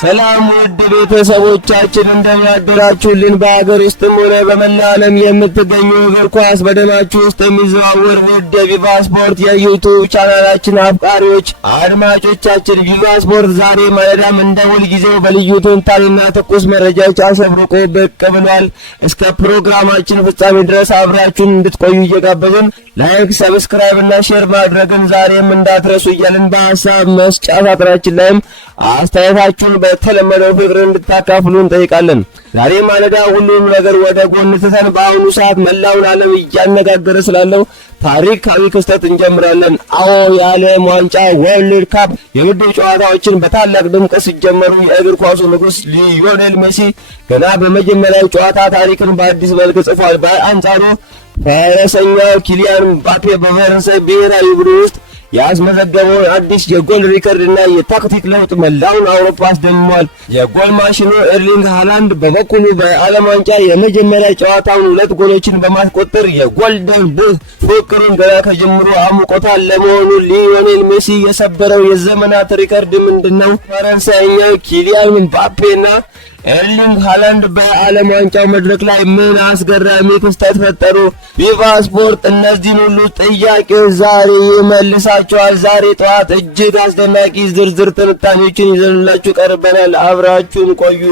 ሰላም ውድ ቤተሰቦቻችን እንደምን አደራችሁልን? በአገር ውስጥም ሆነ በመላ ዓለም የምትገኙ እግር ኳስ በደማችሁ ውስጥ የሚዘዋወር ውድ የቪቫ ስፖርት የዩቲዩብ ቻናላችን አፍቃሪዎች አድማጮቻችን፣ ቪቫ ስፖርት ዛሬ ማለዳም እንደ ሁልጊዜው በልዩ ትንታኔና ትኩስ መረጃዎች አሸብርቆ ብቅ ብሏል። እስከ ፕሮግራማችን ፍጻሜ ድረስ አብራችሁን እንድትቆዩ እየጋበዝን ላይክ፣ ሰብስክራይብ እና ሼር ማድረግን ዛሬም እንዳትረሱ እያልን በሀሳብ መስጫ ሳጥናችን ላይም አስተያየታችሁን በተለመደው ፍቅር እንድታካፍሉ እንጠይቃለን። ዛሬ ማለዳ ሁሉም ነገር ወደ ጎን ትተን በአሁኑ ሰዓት መላውን ዓለም እያነጋገረ ስላለው ታሪካዊ ክስተት እንጀምራለን። አዎ የዓለም ዋንጫ ወርልድ ካፕ የምድብ ጨዋታዎችን በታላቅ ድምቀት ሲጀመሩ የእግር ኳሱ ንጉስ ሊዮኔል ሜሲ ገና በመጀመሪያው ጨዋታ ታሪክን በአዲስ መልክ ጽፏል። በአንጻሩ ፈረሰኛው ኪሊያን ምባፔ በፈረንሳይ ብሔራዊ ቡድን ውስጥ ያስመዘገበው አዲስ የጎል ሪከርድና የታክቲክ ለውጥ መላውን አውሮፓ አስደምሟል። የጎል ማሽኑ ኤርሊንግ ሃላንድ በበኩሉ በዓለም ዋንጫ የመጀመሪያ ጨዋታውን 2 ጎሎችን በማስቆጠር የጎልደን ቡት ፉክክሩን ገና ከጀምሮ አሙቆታል። ለመሆኑ ሊዮኔል ሜሲ የሰበረው የዘመናት ሪከርድ ምንድነው? ፈረንሳይኛው ኪሊያን ምባፔና ኤርሊንግ ሃላንድ በዓለም ዋንጫው መድረክ ላይ ምን አስገራሚ ክስተት ፈጠሩ? ቪቫ ስፖርት እነዚህን ሁሉ ጥያቄዎች ዛሬ ይመልሳቸዋል። ዛሬ ጠዋት እጅግ አስደናቂ ዝርዝር ትንታኔዎችን ይዘንላችሁ ቀርበናል። አብራችሁን ቆዩ።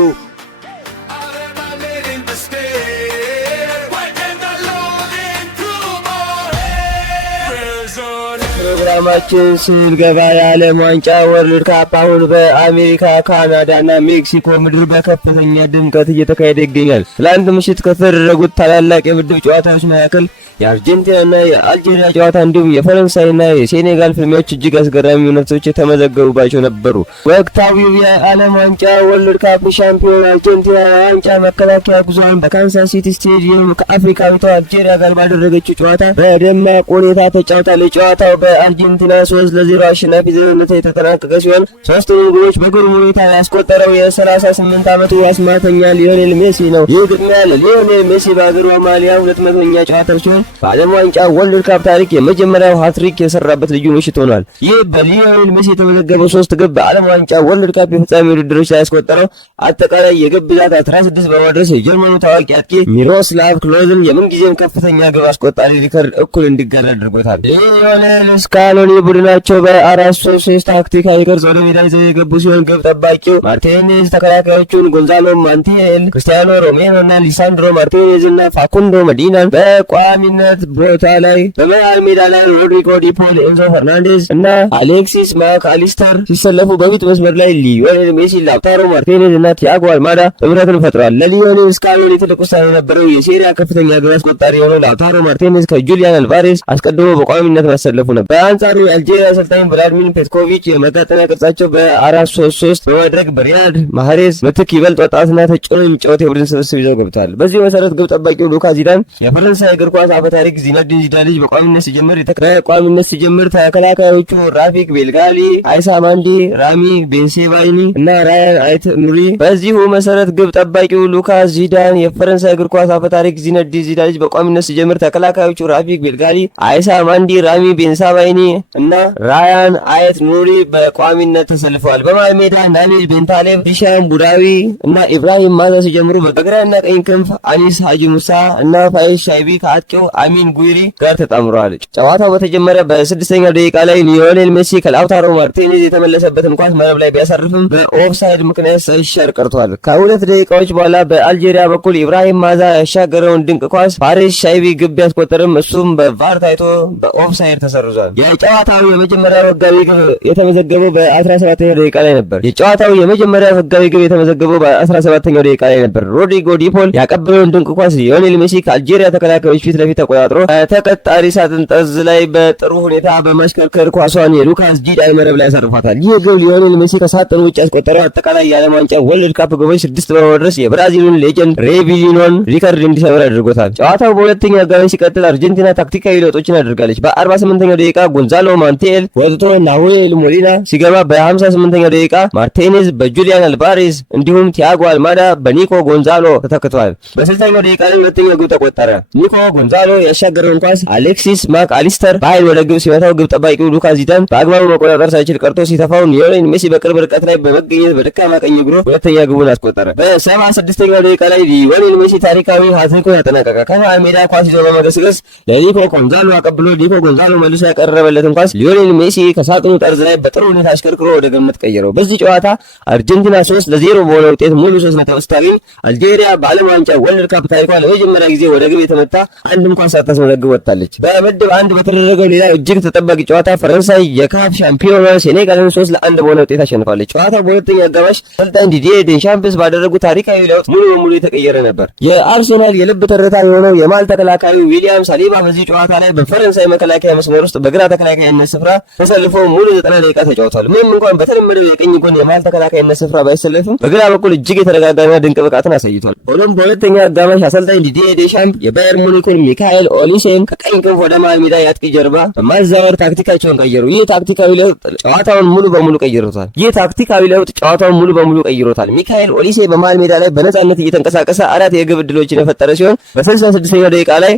ፕሮግራማችን ስንገባ የዓለም ዋንጫ ወርልድ ካፕ አሁን በአሜሪካ፣ ካናዳና ሜክሲኮ ምድር በከፍተኛ ድምቀት እየተካሄደ ይገኛል። ትላንት ምሽት ከተደረጉት ታላላቅ የምድብ ጨዋታዎች መካከል የአርጀንቲናና የአልጄሪያ ጨዋታ እንዲሁም የፈረንሳይና የሴኔጋል ፍልሚያዎች እጅግ አስገራሚ እውነቶች የተመዘገቡባቸው ነበሩ። ወቅታዊው የዓለም ዋንጫ ወርልድ ካፕ ሻምፒዮን አርጀንቲና ዋንጫ መከላከያ ጉዞዋን በካንሳስ ሲቲ ስቴዲየም ከአፍሪካዊቷ አልጄሪያ ጋር ባደረገችው ጨዋታ በደማቅ ሁኔታ ተጫውታለች። ጨዋታው በአርጀንቲና 3-0 አሸናፊነት የተጠናቀቀ ሲሆን ሶስቱንም ጎሎች በግሩም ሁኔታ ያስቆጠረው የ38 ዓመቱ አስማተኛ ሊዮኔል ሜሲ ነው። ይህ ግጥሚያ ለሊዮኔል ሜሲ በአገሩ ማሊያ 200ኛ ጨዋታው ሲሆን በዓለም ዋንጫ ወርልድ ካፕ ታሪክ የመጀመሪያው ሃትሪክ የሰራበት ልዩ ምሽት ሆኗል። ይህ በሊዮኔል ሜሲ የተመዘገበው 3 ግብ በዓለም ዋንጫ ወርልድ ካፕ የፍጻሜ ውድድሮች ላይ ያስቆጠረው አጠቃላይ የግብ ብዛት 16 በማድረስ የጀርመኑ ታዋቂ አጥቂ ሚሮስላቭ ክሎዝን የምንጊዜም ከፍተኛ ግብ አስቆጣሪ ሪከርድ እኩል እንዲጋራ አድርጎታል። ሊዮኔል ስካሎኒ ቡድናቸው በ4-3-3 ታክቲካዊ ቅርጽ ወደ ሜዳ ይዘው የገቡ ሲሆን ግብ ጠባቂው ማርቲኔዝ፣ ተከላካዮቹን ጎንዛሎ ማንቲኤል፣ ክርስቲያኖ ሮሜሮ እና ሊሳንድሮ ማርቲኔዝ እና ፋኩንዶ መዲናን በቋሚነት ቦታ ላይ በመሃል ሜዳ ላይ ሮድሪጎ ዲፖል፣ ኤንዞ ፈርናንዴዝ እና አሌክሲስ ማክ አሊስተር ሲሰለፉ በፊት መስመር ላይ ሊዮኔል ሜሲ፣ ላውታሮ ማርቲኔዝ እና ቲያጎ አልማዳ ጥምረትን ፈጥሯል። ለሊዮኔል ስካሎኒ ትልቅ ውሳኔ የነበረው የሴሪያ ከፍተኛ ግብ አስቆጣሪ የሆነው ላውታሮ ማርቲኔዝ ከጁሊያን አልቫሬዝ አስቀድሞ በቋሚነት ማሰለፉ ነበር። በአንጻሩ የአልጄሪያ አሰልጣኝ ቭላድሚር ፔትኮቪች የመጋጠሚያ ቅርጻቸው በ4-3-3 በማድረግ በሪያድ ማህሬዝ ምትክ ይበልጥ ወጣትና ተጭኖ የሚጫወት የቡድን ስብስብ ይዘው ገብተዋል። በዚህ መሰረት ግብ ጠባቂው ሉካ ዚዳን የፈረንሳይ እግር ኳስ በታሪክ ዚነዲን ዚዳን ልጅ በቋሚነት ሲጀምር ተከላካዮቹ ራፊክ ቤልጋሊ፣ አይሳ ማንዲ፣ ራሚ ቤንሴባይኒ እና ራያን አይት ኑሪ። በዚሁ መሰረት ግብ ጠባቂው ሉካስ ዚዳን የፈረንሳይ እግር ኳስ በታሪክ ዚነዲን ዚዳን ልጅ በቋሚነት ሲጀምር ተከላካዮቹ ራፊክ ቤልጋሊ፣ አይሳ ማንዲ፣ ራሚ ቤንሳባይኒ እና ራያን አይት ኑሪ በቋሚነት ተሰልፈዋል። በመሃል ሜዳ ናቢል ቤንታሌብ፣ ሂሻም ቡዳዊ እና ኢብራሂም ማዛ ሲጀምሩ በግራና ቀኝ ክንፍ አኒስ ሀጂ ሙሳ እና ፋይዝ ሻይቢ ከአጥቂው አሚን ጉይሪ ጋር ተጣምረዋል። ጨዋታው በተጀመረ በ6ኛው ደቂቃ ላይ ሊዮኔል ሜሲ ከላውታሮ ማርቲኔዝ የተመለሰበትን ኳስ መረብ ላይ ቢያሳርፍም በኦፍሳይድ ምክንያት ሳይሻር ቀርቷል። ከ2 ደቂቃዎች በኋላ በአልጄሪያ በኩል ኢብራሂም ማዛ ያሻገረውን ድንቅ ኳስ ፋሪስ ሻይቢ ግብ ያስቆጠርም እሱም በቫር ታይቶ በኦፍሳይድ ተሰርዟል። የጨዋታው የመጀመሪያው ህጋዊ ግብ የተመዘገበው በ17ኛው ደቂቃ ላይ ነበር። ሮድሪጎ ዲፖል ያቀበለውን ድንቅ ኳስ ሊዮኔል ሜሲ ከአልጄሪያ ተከላካዮች ፊት ለፊት ተቆጣጥሮ ተቀጣሪ ሳጥን ጠርዝ ላይ በጥሩ ሁኔታ በማሽከርከር ኳሷን የሉካስ ዲዳይ መረብ ላይ ያሳርፋታል። ይህ ግብ ሊዮኔል ሜሲ ከሳጥን ውጭ ያስቆጠረው አጠቃላይ የዓለም ዋንጫ ወርልድ ካፕ ግቦች 6 በማድረስ የብራዚሉን ሌጀንድ ሬቪሊኖን ሪከርድ እንዲሰብር አድርጎታል። ጨዋታው በሁለተኛው አጋማሽ ሲቀጥል አርጀንቲና ታክቲካዊ ለውጦችን አድርጋለች። በ48ኛው ደቂቃ ጎንዛሎ ጎንዛሎ ማንቴል ወጥቶ ናሁኤል ሞሊና ሲገባ በ58ኛው ደቂቃ ማርቲኔዝ በጁሊያን አልቫሬዝ እንዲሁም ቲያጎ አልማዳ በኒኮ ጎንዛሎ ተተክቷል። በ60ኛው ደቂቃ ላይ ሁለተኛው ግብ ተቆጠረ። ኒኮ ጎንዛሎ ያሻገረውን ኳስ አሌክሲስ ማክ አሊስተር በኃይል ወደ ግብ ሲመታው ግብ ጠባቂው ሉካስ ዚዳን በአግባቡ መቆጣጠር ሳይችል ቀርቶ ሲተፋው ሊዮኔል ሜሲ በቅርብ ርቀት ላይ በመገኘት በደካማ ቀኝ እግሩ ሁለተኛ ግቡን አስቆጠረ። በ76ኛው ደቂቃ ላይ ሊዮኔል ሜሲ ታሪካዊ ሃትሪኩን ያጠናቀቀ። ከመሃል ሜዳ ኳስ ይዞ በመገስገስ ለኒኮ ጎንዛሎ አቀብሎ ኒኮ ጎንዛሎ መልሶ ያቀረበለትን ኳስ ሊዮኔል ሜሲ ከሳጥኑ ጠርዝ ላይ በጥሩ ሁኔታ አሽከርክሮ ወደ ግምት ቀየረው። በዚህ ጨዋታ አርጀንቲና 3-0 በሆነ ውጤት ሙሉ 3 ነጥብ ስታገኝ አልጄሪያ በዓለም ዋንጫ ወርልድ ካፕ ታሪኳ ለመጀመሪያ ጊዜ ወደ ግብ የተመታ አንድም ኳስ ሳታስመዘግብ ወጣለች። በምድብ 1 በተደረገው ሌላ እጅግ ተጠባቂ ጨዋታ ፈረንሳይ የካፍ ሻምፒዮኗ ሴኔጋልን 3-1 በሆነ ውጤት አሸንፋለች። ጨዋታው በሁለተኛ አጋማሽ አሰልጣኝ ዲዲዬ ዴሻምፕስ ባደረጉት ታሪካዊ ለውጥ ሙሉ በሙሉ የተቀየረ ነበር። የአርሴናል የልብ ትርታ የሆነው የማል ተከላካዩ ዊሊያም ሳሊባ በዚህ ጨዋታ ላይ በፈረንሳይ መከላከያ መስመር ውስጥ በግራ ተከላካይነት ስፍራ ተሰልፎ ሙሉ 90 ደቂቃ ተጫውቷል። ምንም እንኳን በተለመደው የቀኝ ጎን የማል ተከላካይነት ስፍራ ባይሰለፍም በግራ በኩል እጅግ የተረጋጋና ድንቅ ብቃትን አሳይቷል። ሆኖም በሁለተኛ አጋማሽ አሰልጣኝ ዲዲዬ ዴሻምፕ የባየር ሙኒኩን ሚካኤል ኦሊሴን ከቀኝ ክንፍ ወደ መሃል ሜዳ ያጥቂ ጀርባ በማዛወር ታክቲካቸውን ቀየሩ። ይህ ታክቲካዊ ለውጥ ጨዋታውን ሙሉ በሙሉ ቀይሮታል። ሚካኤል ኦሊሴ በመሃል ሜዳ ላይ በነፃነት እየተንቀሳቀሰ 4 የግብ ዕድሎችን የፈጠረ ሲሆን በ66ኛው ደቂቃ ላይ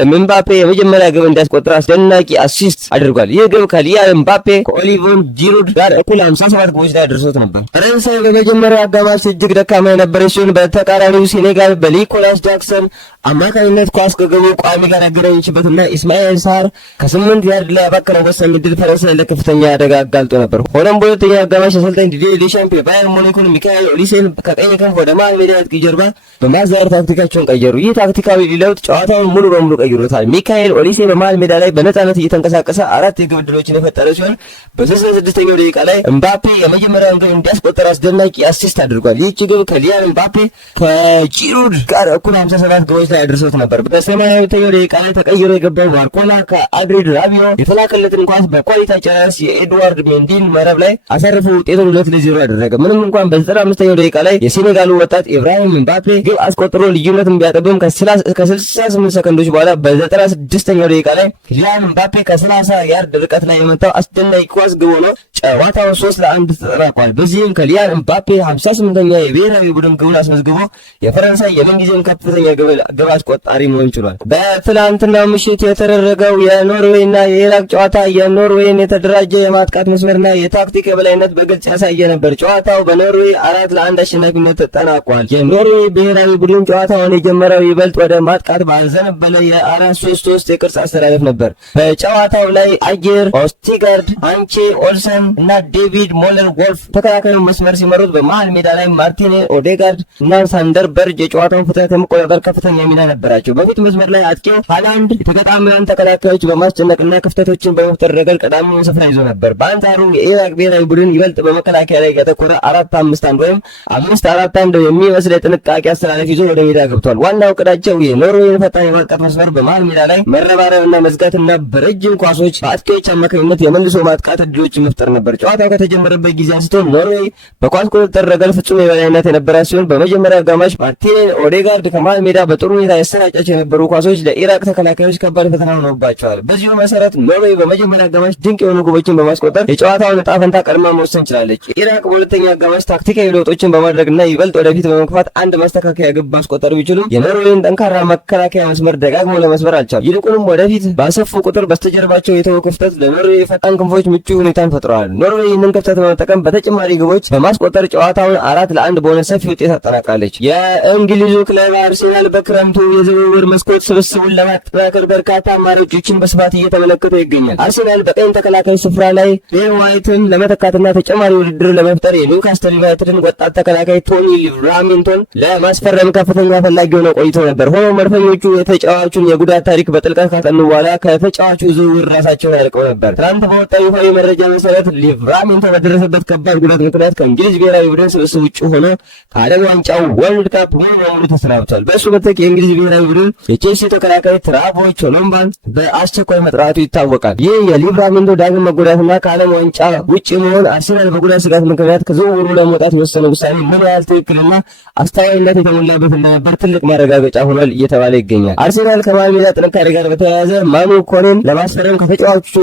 ለምባፔ የመጀመሪያ ግብ እንዲያስቆጥር አስደናቂ አሲስት አድርጓል። ይህ ግብ ከሊያን ምባፔ ከኦሊቨን ጂሩድ ጋር እኩል 57 ግቦች ላይ ደርሶት ነበር። ፈረንሳይ በመጀመሪያው አጋማሽ እጅግ ደካማ የነበረች ሲሆን በተቃራኒው ሴኔጋል በኒኮላስ ጃክሰን አማካኝነት ኳስ ከግቡ ቋሚ ጋር ያገናኘችበትና ኢስማኤል ሳር ከ8 ያርድ ላይ ያባከነው ወሳኝ ዕድል ፈረንሳይ ለከፍተኛ አደጋ አጋልጦ ነበር። ሆኖም በሁለተኛው አጋማሽ አሰልጣኝ ዲዲዬ ዴሻምፕ የባየር ሙኒኩን ሚካኤል ኦሊሴን ከቀኝ ክንፍ ወደ መሃል ሜዳ ያጥቂ ጀርባ በማዛወር ታክቲካቸውን ቀየሩ። ይህ ታክቲካዊ ለውጥ ጨዋታውን ሙሉ በሙሉ ቀይሮታል። ሚካኤል ኦሊሴ በመሃል ሜዳ ላይ በነፃነት እየተንቀሳቀሰ 4 የግብ ዕድሎችን የፈጠረ ሲሆን በ66ኛው ደቂቃ ላይ ምባፔ የመጀመሪያውን ግብ እንዲያስቆጠር አስደናቂ አሲስት አድርጓል። ይህች ግብ ከሊያን ምባፔ ከጂሩድ ጋር እኩል 57 ግቦች ላይ አድርሶት ነበር። በ82ኛው ደቂቃ ላይ ተቀይሮ የገባው ባርኮላ ከአድሪድ ራቢዮ የተላከለትን ኳስ በኳሊቲ አጨራረስ የኤድዋርድ ሜንዲን መረብ ላይ አሳርፎ ውጤቱን 2-0 አደረገ። ምንም እንኳን በ95ኛው ደቂቃ ላይ የሴኔጋሉ ወጣት ኢብራሂም ምባፔ ግብ አስቆጥሮ ልዩነትን ቢያጠብም ከ68 ሰከንዶች በኋላ በ96ኛው ደቂቃ ላይ ሊያን ምባፔ ከ30 ያርድ ርቀት ላይ የመታው አስደናቂ ኳስ ግብ ሆኖ ጨዋታውን 3-1 ተጠናቋል። በዚህም ከሊያን ምባፔ 58ኛ የብሔራዊ ቡድን ግቡን አስመዝግቦ የፈረንሳይ የምንጊዜም ከፍተኛ ግብ አስቆጣሪ መሆን ችሏል። በትላንትናው ምሽት የተደረገው የኖርዌይና የኢራቅ ጨዋታ የኖርዌይን የተደራጀ የማጥቃት መስመርና የታክቲክ የበላይነት በግልጽ ያሳየ ነበር። ጨዋታው በኖርዌይ 4-1 አሸናፊነት ተጠናቋል። የኖርዌይ ብሔራዊ ቡድን ጨዋታውን የጀመረው ይበልጥ ወደ ማጥቃት ባዘነበለ የ4-3-3 የቅርጽ አስተላለፍ ነበር። በጨዋታው ላይ አየር ኦስቲጋርድ፣ አንቼ ኦልሰን እና ዴቪድ ሞለር ጎልፍ ተከላካዩ መስመር ሲመሩት በመሃል ሜዳ ላይ ማርቲኔ ኦዴጋርድ እና ሳንደር በርጅ የጨዋታውን ፍጥነት የመቆጣጠር ከፍተኛ ሚና ነበራቸው። በፊት መስመር ላይ አጥቂው ሃላንድ የተጋጣሚውን ተከላካዮች በማስጨነቅና ክፍተቶችን በመፍጠር ረገድ ቀዳሚውን ስፍራ ይዞ ነበር። በአንጻሩ የኢራቅ ብሔራዊ ቡድን ይበልጥ በመከላከያ ላይ ያተኮረ 4-5-1 ወይም 5-4-1 የሚመስል የጥንቃቄ አስተላለፍ ይዞ ወደ ሜዳ ገብቷል። ዋናው እቅዳቸው የኖርዌይን ፈጣን የማጥቃት መስመር በመሃል ሜዳ ላይ መረባረብና መዝጋትና በረጅም ኳሶች በአጥቂዎች አማካኝነት የመልሶ ማጥቃት እድሎችን መፍጠር ነበር። ጨዋታው ከተጀመረበት ጊዜ አንስቶ ኖርዌይ በኳስ ቁጥጥር ረገድ ፍጹም የበላይነት የነበራት ሲሆን በመጀመሪያ አጋማሽ ማርቲኔ ኦዴጋርድ ከመሃል ሜዳ በጥሩ ሁኔታ ያሰራጫቸው የነበሩ ኳሶች ለኢራቅ ተከላካዮች ከባድ ፈተና ሆነውባቸዋል። በዚሁ መሰረት ኖርዌይ በመጀመሪያ አጋማሽ ድንቅ የሆኑ ግቦችን በማስቆጠር የጨዋታውን ዕጣ ፈንታ ቀድማ መወሰን ችላለች። ኢራቅ በሁለተኛ አጋማሽ ታክቲካዊ ለውጦችን በማድረግና ይበልጥ ወደፊት በመግፋት አንድ ማስተካከያ ግብ ማስቆጠር ቢችሉም የኖርዌይን ጠንካራ መከላከያ መስመር ደጋግሞ ለመስበር አልቻሉ። ይልቁንም ወደፊት ባሰፉ ቁጥር በስተጀርባቸው የተወው ክፍተት ለኖርዌይ ፈጣን ክንፎች ምቹ ሁኔታን ፈጥረዋል። ኖርዌይ ይህንን ክፍተት በመጠቀም በተጨማሪ ግቦች በማስቆጠር ጨዋታውን 4-1 በሆነ ሰፊ ውጤት አጠናቃለች። የእንግሊዙ ክለብ አርሴናል በክረምቱ የዝውውር መስኮት ስብስቡን ለማጠናከር በርካታ አማራጮችን በስፋት እየተመለከተ ይገኛል። አርሴናል በቀኝ ተከላካይ ስፍራ ላይ ቤን ዋይትን ለመተካትና ተጨማሪ ውድድር ለመፍጠር የኒውካስትል ዩናይትድን ወጣት ተከላካይ ቶኒ ሊቭራሚንቶን ለማስፈረም ከፍተኛ ፈላጊ ሆነው ቆይተው ነበር። ሆኖም መድፈኞቹ የተጫዋቹን የጉዳት ታሪክ በጥልቀት ካጠኑ በኋላ ከተጫዋቹ ዝውውር ራሳቸውን ያርቀው ነበር። ትናንት በወጣው ይፋዊ መረጃ መሰረት ሊቭራሚንቶ በደረሰበት ከባድ ጉዳት ምክንያት ከእንግሊዝ ብሔራዊ ቡድን ስብስብ ውጭ ሆኖ ከዓለም ዋንጫው ወርልድ ካፕ ሙሉ በሙሉ ተሰናብቷል። በእሱ ምትክ የእንግሊዝ ብሔራዊ ቡድን የቼልሲ ተከላካይ ትራቮ ቾሎምባን በአስቸኳይ መጥራቱ ይታወቃል። ይህ የሊቨርፑል ዳግም መጎዳትና ከዓለም ዋንጫ ውጪ መሆን አርሰናል በጉዳት ስጋት ምክንያት ከዝውውሩ ለመውጣት የወሰነው ውሳኔ ምን ያህል ትክክልና አስተዋይነት የተሞላበት እንደነበር ትልቅ ማረጋገጫ ሆኗል እየተባለ ይገኛል። አርሰናል ከመሃል ሜዳ ጥንካሬ ጋር በተያያዘ ማኑ ኮኔን ለማስፈረም ከተጫዋቾቹ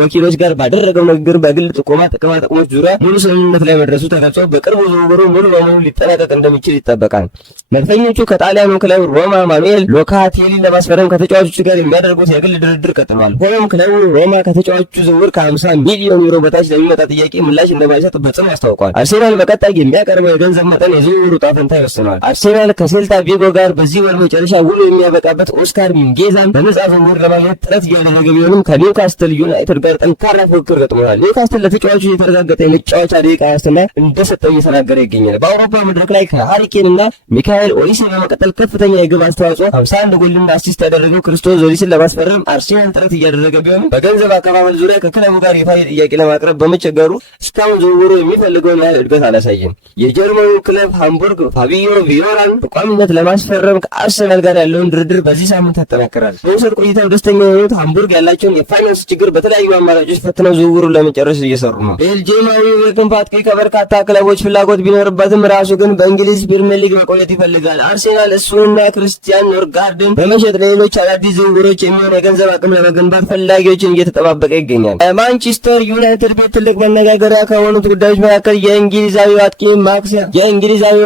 ወኪሎች ጋር ባደረገው ንግግር በግል ጥቆማ ጥቅማ ጥቅሞች ዙሪያ ሙሉ ስምምነት ላይ መድረሱ ተገልጾ በቅርቡ ዝውውሩ ሙሉ በሙሉ ሊጠናቀቅ እንደሚችል ይጠበቃል። መድፈኞቹ ከጣሊያኑ ክለብ ሮማ ማኑኤል ሎካቴሊን ለማስፈረም ከተጫዋቾቹ ጋር የሚያደርጉት የግል ድርድር ቀጥሏል። ሆኖም ክለቡ ሮማ ከተጫዋቾቹ ዝውውር ከ50 ሚሊዮን ዩሮ በታች ለሚመጣ ጥያቄ ምላሽ እንደማይሰጥ በጽኑ አስታውቋል። አርሴናል በቀጣይ የሚያቀርበው የገንዘብ መጠን የዝውውሩ ዕጣ ፈንታ ይወስናል። አርሴናል ከሴልታ ቪጎ ጋር በዚህ ወር መጨረሻ ውሉ የሚያበቃበት ኦስካር ሚንጌዛን በነጻ ዝውውር ለማግኘት ጥረት እያደረገ ቢሆንም ከኒውካስትል ዩናይትድ ጋር ጠንካራ ፉክክር ገጥሞታል። ኒውካስትል ለተጫዋቾች የተረጋገጠ የመጫወቻ ደቂቃ ዋስትና እንደሰጠው እየተናገረ ይገኛል። በአውሮፓ መድረክ ላይ ከሃሪኬን እና ሚካኤል ኦሊሴን በመቀጠል ከፍተኛ የግብ አስተዋጽኦ 51 ጎልና አሲስት ያደረገው ክርስቶስ ዞሊስን ለማስፈረም አርሴናል ጥረት እያደረገ ቢሆንም በገንዘብ አቀባበል ዙሪያ ከክለቡ ጋር ይፋ ጥያቄ ለማቅረብ በመቸገሩ እስካሁን ዝውውሩ የሚፈልገውን ያህል እድገት አላሳየም። የጀርመኑ ክለብ ሃምቡርግ ፋቢዮ ቪዮራን በቋሚነት ለማስፈረም ከአርሰናል ጋር ያለውን ድርድር በዚህ ሳምንት ያጠናክራል። በውሰት ቆይታው ደስተኛ የሆኑት ሃምቡርግ ያላቸውን የፋይናንስ ችግር በተለያዩ አማራጮች ፈትነው ዝውውሩን ለመጨረስ እየሰሩ ነው። ቤልጂየማዊው የክንፍ አጥቂ ከበርካታ ክለቦች ፍላጎት ቢኖርበትም ራሱ ግን በእንግሊዝ ፕሪሚየር ሊግ መቆየት ይፈልጋል። አርሴናል እሱንና ክርስቲያን ኖርጋርድን በመሸጥ ለሌሎች አዳዲስ ዝውውሮች የሚሆን የገንዘብ አቅም ለመገንባት ፈላጊዎችን እየተጠባበቀ ይገኛል። ማንቸስተር ዩናይትድ ቤት ትልቅ መነጋገሪያ ከሆኑት ጉዳዮች መካከል የእንግሊዛዊው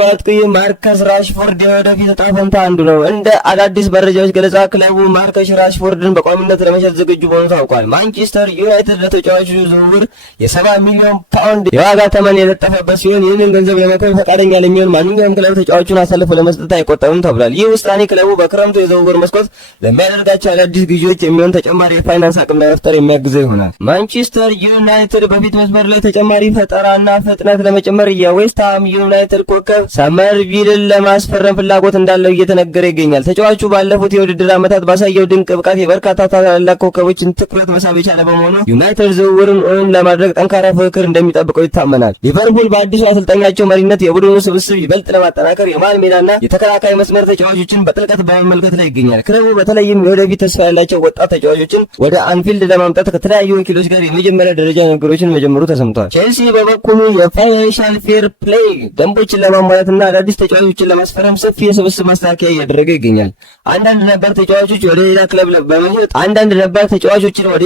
አጥቂ ማርከስ ራሽፎርድ የወደፊት ዕጣ ፈንታ አንዱ ነው። እንደ አዳዲስ መረጃዎች ገለጻ ክለቡ ማርከስ ራሽፎርድን በቋሚነት ለመሸጥ ዝግጁ መሆኑ ታውቋል። ማንቸስተር ዩናይትድ ለተጫዋቹ ዝውውር የ70 ሚሊዮን ፓውንድ የዋጋ ተመን የለጠፈበት ሲሆን ይህንን ገንዘብ ለመክፈል ፈቃደኛ ለሚሆን ማንኛውም ክለብ ተጫዋቹን አሳልፎ ለመስጠት አይቆጠብም ተብሏል። ይህ ውሳኔ ክለቡ በክረምቱ የዝውውር መስኮት ለሚያደርጋቸው አዳዲስ ግዢዎች የሚሆን ተጨማሪ የፋይናንስ አቅም ለመፍጠር የሚያግዘው ይሆናል። ማንቸስተር ዩናይትድ በፊት መስመር ላይ ተጨማሪ ፈጠራና ፍጥነት ለመጨመር የዌስትሃም ዩናይትድ ኮከብ ሰመርቪልን ለማስፈረም ፍላጎት እንዳለው እየተነገረ ይገኛል። ተጫዋቹ ባለፉት የውድድር ዓመታት ባሳየው ድንቅ ብቃት የበርካታ ታላላቅ ኮከቦችን ትኩረት መሳብ የቻለ በመሆኑ ዩናይትድ ዝውውርን እውን ለማድረግ ጠንካራ ፉክክር እንደሚጠብቀው ይታመናል። ሊቨርፑል በአዲሱ አሰልጣኛቸው መሪነት የቡድኑ ስብስብ ይበልጥ ለማጠናከር የመሃል ሜዳና የተከላካይ መስመር ተጫዋቾችን በጥልቀት በመመልከት ላይ ይገኛል። ክለቡ በተለይም የወደፊት ተስፋ ያላቸው ወጣት ተጫዋቾችን ወደ አንፊልድ ለማምጣት ከተለያዩ ወኪሎች ጋር የመጀመሪያ ደረጃ ንግግሮችን መጀመሩ ተሰምቷል። ቼልሲ በበኩሉ የፋይናንሻል ፌር ፕሌይ ደንቦችን ለማሟላትና አዳዲስ ተጫዋቾችን ለማስፈረም ሰፊ የስብስብ ማስተካከያ እያደረገ ይገኛል። አንዳንድ ነባር ተጫዋቾችን ወደ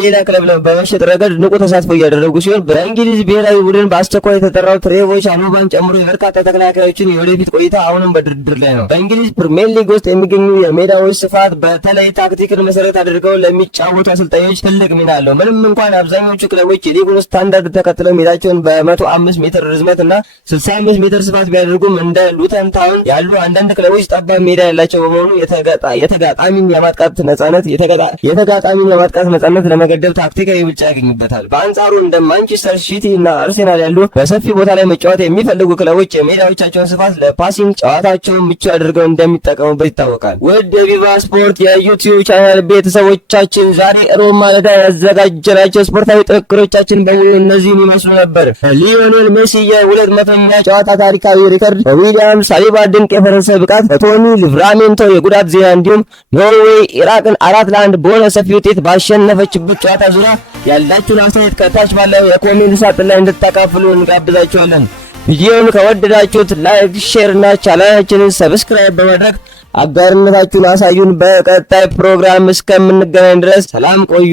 ሌላ ክለብ በመሸጥ ረገድ ንቁ ተሳትፎ እያደረጉ ሲሆን በእንግሊዝ ብሔራዊ ቡድን በአስቸኳይ የተጠራው ትሬቮ ቻሎባን ጨምሮ የበርካታ ተከላካዮችን የወደፊት ቆይታ አሁንም በድርድር ላይ ነው። በእንግሊዝ ፕሪሚየር ሊግ ውስጥ የሚገኙ የሜዳዎች ስፋት በተለይ ታክቲክን መሰረት አድርገው ለሚጫወቱ አሰልጣኞች ትልቅ ሚና አለው። ምንም እንኳን አብዛኞቹ ክለቦች የሊጉን ስታንዳርድ ተከትለው ሜዳቸውን በ105 ሜትር ርዝመት እና 65 ሜትር ስፋት ቢያደርጉም እንደ ሉተን ታውን ያሉ አንዳንድ ክለቦች ጠባብ ሜዳ ያላቸው በመሆኑ የተጋጣሚን የማጥቃት ነጻነት ለመገደብ ታክቲካዊ ብልጫ ያገኙበታል። በአንጻሩ እንደ ማንቸስተር ሲቲ እና አርሴናል ያሉ በሰፊ ቦታ ላይ መጫወት የሚፈልጉ ክለቦች የሜዳዎቻቸውን ስፋት ለፓሲንግ ጨዋታቸውን ምቹ አድርገው እንደሚጠቀሙበት ይታወቃል። ውድ የቪቫ ስፖርት የዩቲዩብ ቻናል ቤተሰቦቻችን ዛሬ ሮብ ማለዳ ያዘጋጀናቸው ስፖርታዊ ጥንቅሮቻችን በሙሉ እነዚህን ይመስሉ ነበር። ሊዮኔል ሜሲ የ200ኛ ጨዋታ ታሪካዊ ሪከርድ፣ በዊሊያም ሳሊባ ድንቅ የፈረንሳይ ብቃት፣ በቶኒ ሊቭራሜንቶ የጉዳት ዜና እንዲሁም ኖርዌይ ኢራቅን 4-1 በሆነ ሰፊ ውጤት ባሸነፈችበት ጨዋታ ዙሪያ ያላችሁን አስተያየት ከታች ባለው የኮሜንት ሳጥን ላይ እንድታካፍሉ እንጋብዛችኋለን። ቪዲዮውን ከወደዳችሁት ላይክ፣ ሼር እና ቻናላችንን ሰብስክራይብ በማድረግ አጋርነታችሁን አሳዩን። በቀጣይ ፕሮግራም እስከምንገናኝ ድረስ ሰላም ቆዩ።